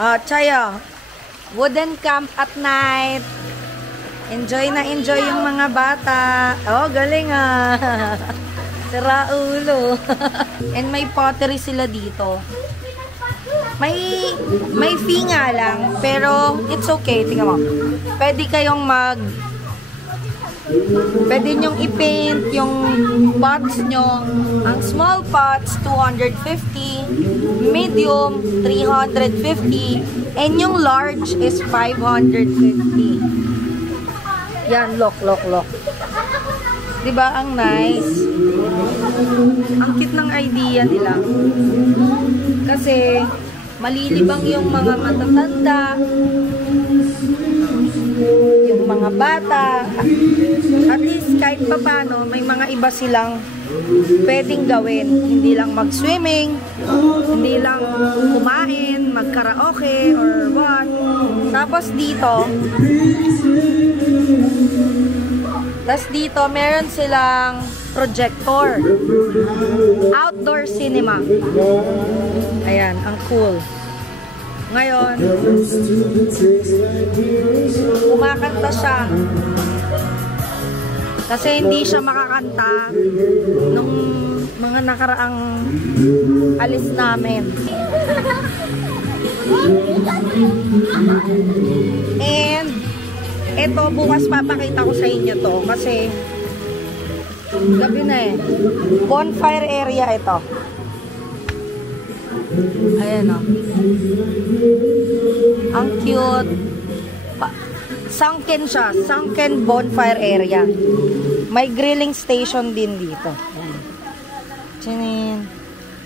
Chaya, wooden camp at night. Enjoy na enjoy yung mga bata. Oh, galing ah. Sira ulo. And may pottery sila dito. May fee nga lang, pero it's okay. Tingnan mo. Pwede nyong i-paint yung pots nyo. Ang small pots, 250. Medium, 350. And yung large is 550. Yan, look. Diba, ang nice. Ang cute ng idea nila. Kasi, malilibang yung mga matatanda, yung mga bata. At least, kahit papano, may mga iba silang pwedeng gawin. Hindi lang mag-swimming, hindi lang kumain, mag-karaoke, or what. Tapos dito, meron silang projector. Outdoor cinema. Ayan, ang cool. Ngayon, kumakanta siya. Kasi hindi siya makakanta nung mga nakaraang alis namin. And ito, bukas papakita ko sa inyo to kasi gabi na eh. Bonfire area ito. Ayan o. Ang cute. Sunken siya. Sunken bonfire area. May grilling station din dito. Chinin.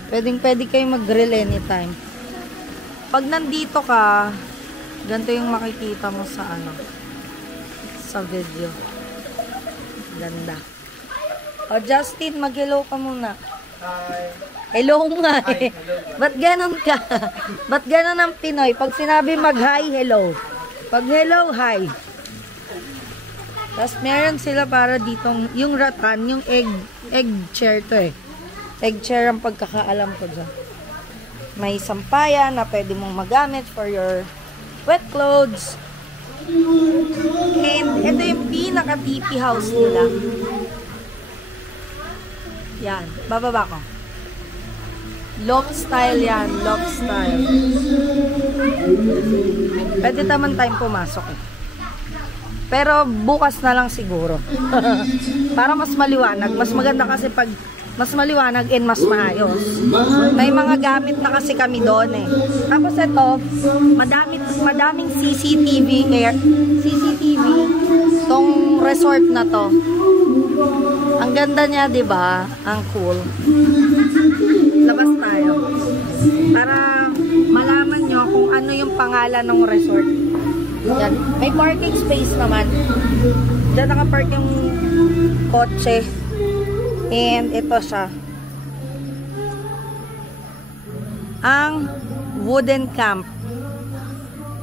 Pwede kayo mag-grill anytime. Pag nandito ka, ganito yung makikita mo sa sa video. Ganda. O Justin, mag-hello ka muna. Hi. Hello nga eh. Ba't ganon ka? Ba't ganon ang Pinoy? Pag sinabi mag-hi, hello. Pag hello, hi. Tapos meron sila para ditong, yung rattan, yung egg chair to eh. Egg chair ang pagkakaalam ko dyan. May sampayan na pwede mong magamit for your wet clothes. And ito yung pinaka-tipi house nila. Yan, bababa ko. Loft style yan, loft style. Pwede naman tayong pumasok eh. Pero bukas na lang siguro. Para mas maliwanag. Mas maganda kasi pag mas maliwanag and mas maayos. May mga gamit na kasi kami doon eh. Tapos ito, madaming CCTV tong resort na to. Ang ganda niya, 'di ba? Ang cool. Labas tayo. Para malaman nyo kung ano yung pangalan ng resort. Yan. May parking space naman. Diyan nakapark yung kotse. And ito siya. Ang Wooden Camp.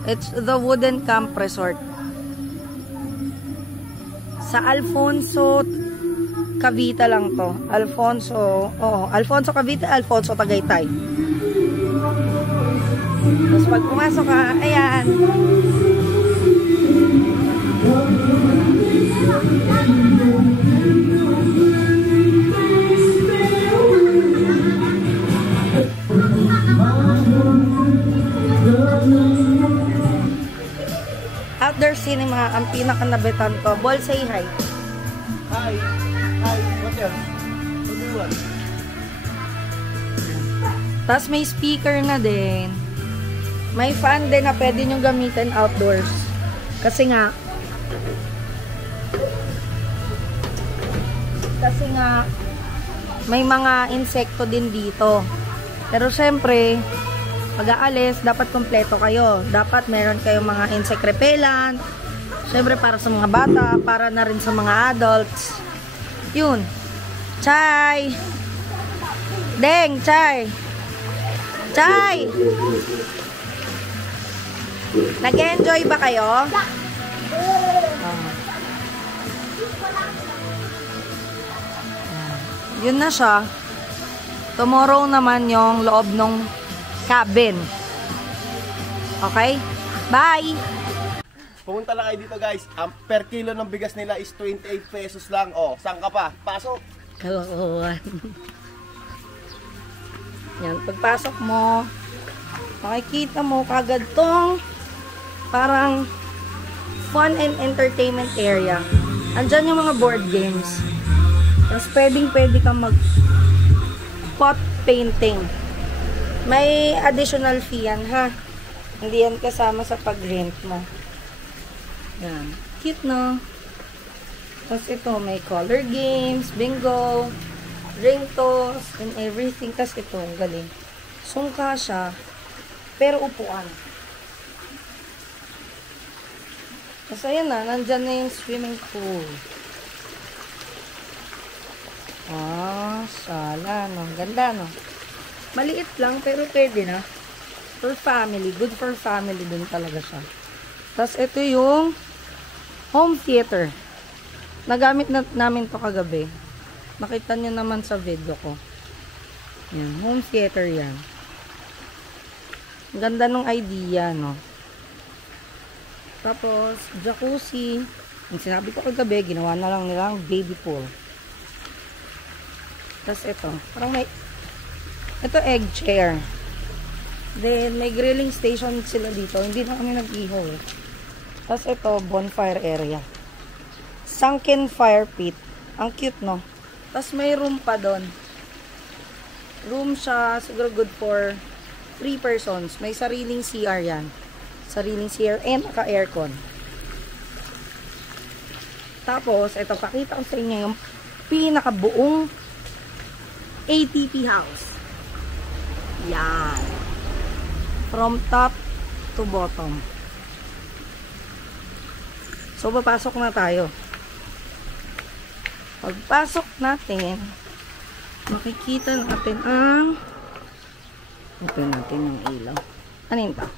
It's the Wooden Camp Resort. Sa Alfonso Cavite lang to. Alfonso Cavite, Alfonso Tagaytay. Tapos pag pumasok ka, ayan. Outdoor cinema, ang pinakanabitan ko. Ball, say hi. Hi. Hi. What else? What do you want? Tapos may speaker na din. May fan din na pwede nyo gamitin outdoors. Kasi nga may mga insekto din dito. Pero syempre, pag aalis, dapat kompleto kayo. Dapat meron kayong mga insect repellent. Syempre para sa mga bata, para na rin sa mga adults. Yun. Chay! Deng, Chay! Chay! Nag-enjoy ba kayo? Yun na siya. Tomorrow naman yung loob ng cabin. Okay? Bye! Pumunta na kayo dito guys. Ang per kilo ng bigas nila is 28 pesos lang. Oh, saan ka pa? Pasok! Kalokohan. Yan, pagpasok mo, makikita mo kagad tong parang fun and entertainment area. Andyan yung mga board games. Tapos pwede kang mag pot painting. May additional fee yan, ha? Hindi yan kasama sa pag-rent mo. Yan. Cute, no? Tapos ito, may color games, bingo, ring toss, and everything. Tapos ito, galing. Sungka siya, pero upuan. Tapos ayan na, nandyan na yung swimming pool. Ah, sala, no? Ganda, no? Maliit lang, pero pwede na. For family. Good for family din talaga siya. Tapos ito yung home theater. Nagamit namin to kagabi. Nakita nyo naman sa video ko. Yan, home theater yan. Ganda nung idea, no? Tapos, jacuzzi. Yung sinabi ko kagabi, ginawa na lang nilang baby pool. Tapos ito, parang may ito egg chair. Then, may grilling station sila dito. Hindi na kami nag-ihaw eh. Tapos ito, bonfire area. Sunken fire pit. Ang cute, no? Tapos may room pa doon. Room siya, siguro good for 3 persons. May sariling CR yan. Sariling CR and naka-aircon. Tapos, ito, pakita ko sa inyo yung pinakabuong ATP house. Yan. From top to bottom. So, papasok na tayo. Pagpasok natin, makikita natin ang open natin yung ilaw. Ano yun pa?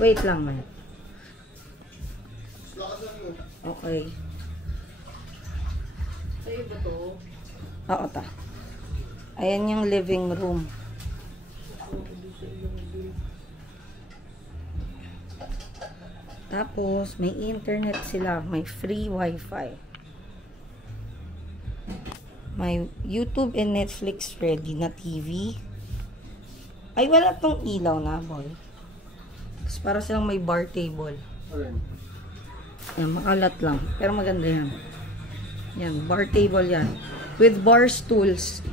Wait lang, man. Okay. Sa'yo ba to? Oo, ta. Ayan yung living room. Tapos, may internet sila. May free wifi. May YouTube and Netflix ready na TV. Ay, wala tong ilaw na, boy. Tapos, para silang may bar table. Yan, makalat lang. Pero maganda yan. Yan, bar table yan. With bar stools.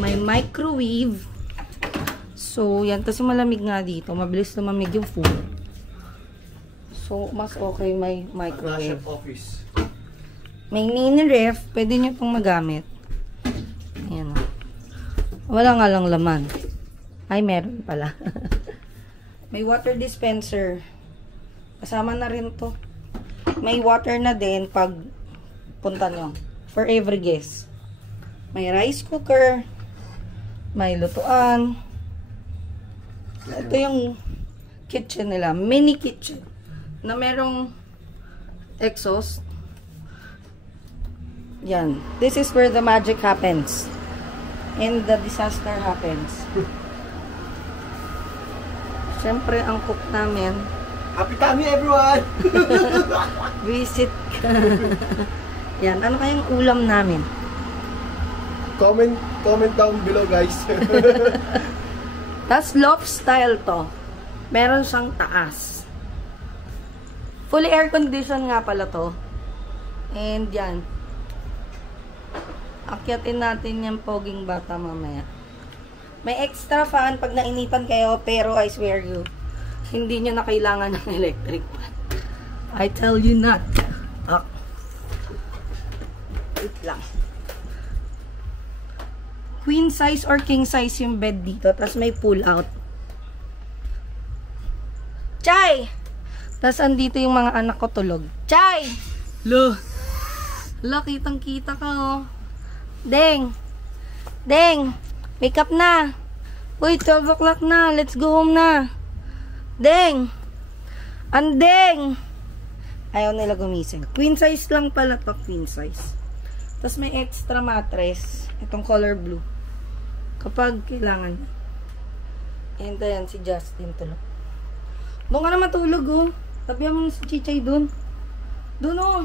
May microwave. So, yan. Kasi malamig nga dito. Mabilis lumamig yung food. So, mas okay may microwave. Office. May mini ref. Pwede nyo itong magamit. Ayan o. Wala nga lang laman. Ay, meron pala. May water dispenser. Kasama na rin to. May water na din pag punta nyo. For every guest. May rice cooker. May lutuan. Ito yung kitchen nila. Mini kitchen. Na merong exhaust. Yan. This is where the magic happens. And the disaster happens. Siyempre, ang cook namin. Happy tummy, everyone! Visit ka. Yan. Ano kayang ulam namin? Comment down below, guys. Tas loft style to. Meron siyang taas. Fully air condition nga pala to. And yan. Akyatin natin yung poging bata mamaya. May extra fan pag nainitan kayo, pero I swear you, hindi nyo na kailangan ng electric fan. I tell you not. Oh. Wait lang. Queen size or king size yung bed dito. Tapos may pull out. Chay! Tapos andito yung mga anak ko tulog. Chay! Lo! Lo, kitang kita ka oh. Deng! Deng! Wake up na! Uy, 12 o'clock na. Let's go home na. Deng! Andeng! Ayaw nila gumising. Queen size lang pala to. Queen size. Tapos may extra mattress. Itong color blue. Kapag kailangan. And then, si Justin tulog. Doon ka na matulog, oh. Tabihan mo si Chichay doon. Doon, oh.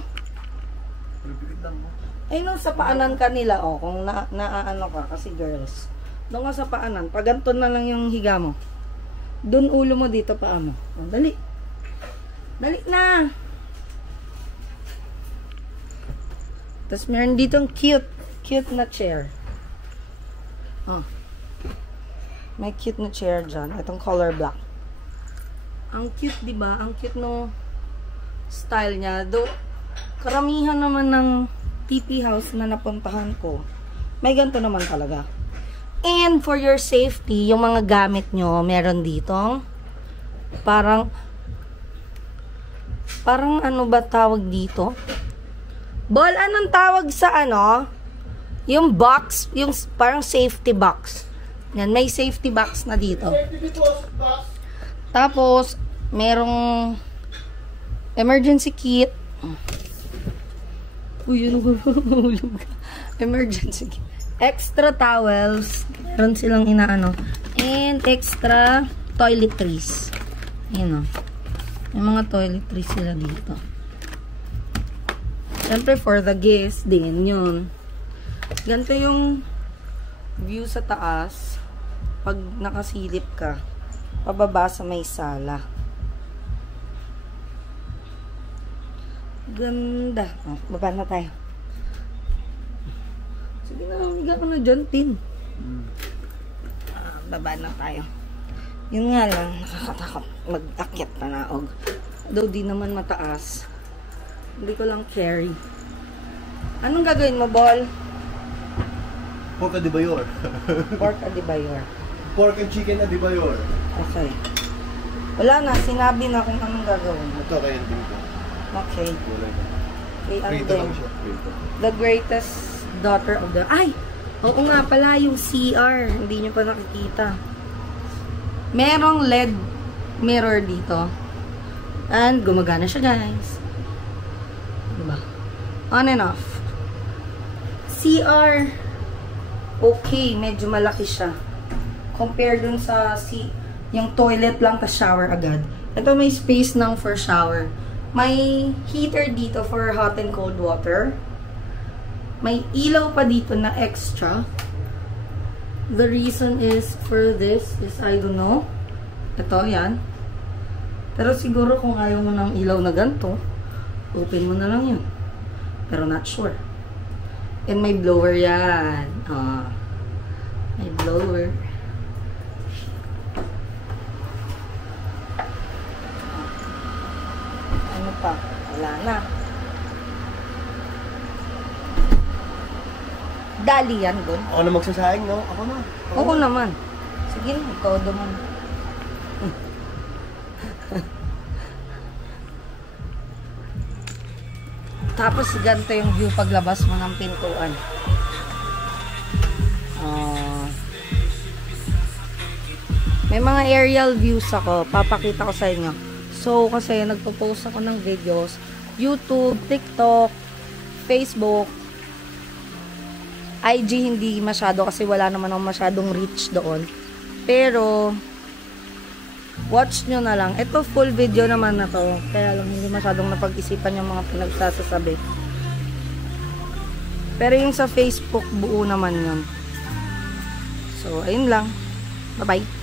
Ay, no, sa paanan ka nila, oh. Kung naaano ka, kasi girls. Doon ka sa paanan. Pag ganito na lang yung higa mo. Doon ulo mo, dito paa mo. Oh, dali. Dali na. Tapos meron ditong cute na chair. Oh. May cute na chair dyan. Itong color black. Ang cute, diba? Ang cute no style niya. Do, karamihan naman ng TP house na napuntahan ko, may ganito naman talaga. And for your safety, yung mga gamit nyo, meron ditong parang ano ba tawag dito? Ball, anong tawag sa ano? Yung box, yung parang safety box. Yan, may safety box na dito. Tapos, merong emergency kit. Uy, yun ang emergency kit. Extra towels. Meron silang inaano. And extra toiletries. Ayan o. May mga toiletries sila dito. Siyempre, for the guests din, yun. Ganito yung view sa taas. Pag nakasilip ka, pababa sa may sala. Ganda. Oh, baba na tayo. Sige na, higa ka na dyan, Tin. Baba na tayo. Yun nga lang, nakakatakot mag-akyat na naog. Though di naman mataas. Hindi ko lang carry. Anong gagawin mo, Ball? Pork a de Bayor. Pork a de Bayor. Pork and chicken a de Bayor. Okay. Wala na, sinabi na kung anong gagawin. Ito kaya din ko. Okay. Okay, ano Prito lang din? siya. Prito. The greatest daughter of the... Ay! Oo nga pala, yung CR. Hindi nyo pa nakikita. Merong LED mirror dito. And gumagana siya, guys. Diba? On and off. CR. Okay, medyo malaki siya. Compare dun sa yung toilet lang, tas shower agad. Ito may space ng for shower. May heater dito for hot and cold water. May ilaw pa dito na extra. The reason is for this is I don't know. Ito, yan. Pero siguro kung ayaw mo ng ilaw na ganito, open mo na lang yun. Pero not sure. And may blower yan. May blower. Ano pa? Wala na. Dali yan doon. Ako na magsasayang, no? Ako na. Oo naman. Sige na, ikaw naman. Tapos ganito yung view paglabas mo ng pintuan. May mga aerial views ako. Papakita ko sa inyo. So, kasi nagpo-post ako ng videos. YouTube, TikTok, Facebook, IG hindi masyado kasi wala naman akong masyadong reach doon. Pero, watch nyo na lang. Ito full video naman na to. Kaya lang hindi masyadong napag-isipan yung mga pinagsasasabi. Pero yung sa Facebook, buo naman yun. So, ayun lang. Bye-bye.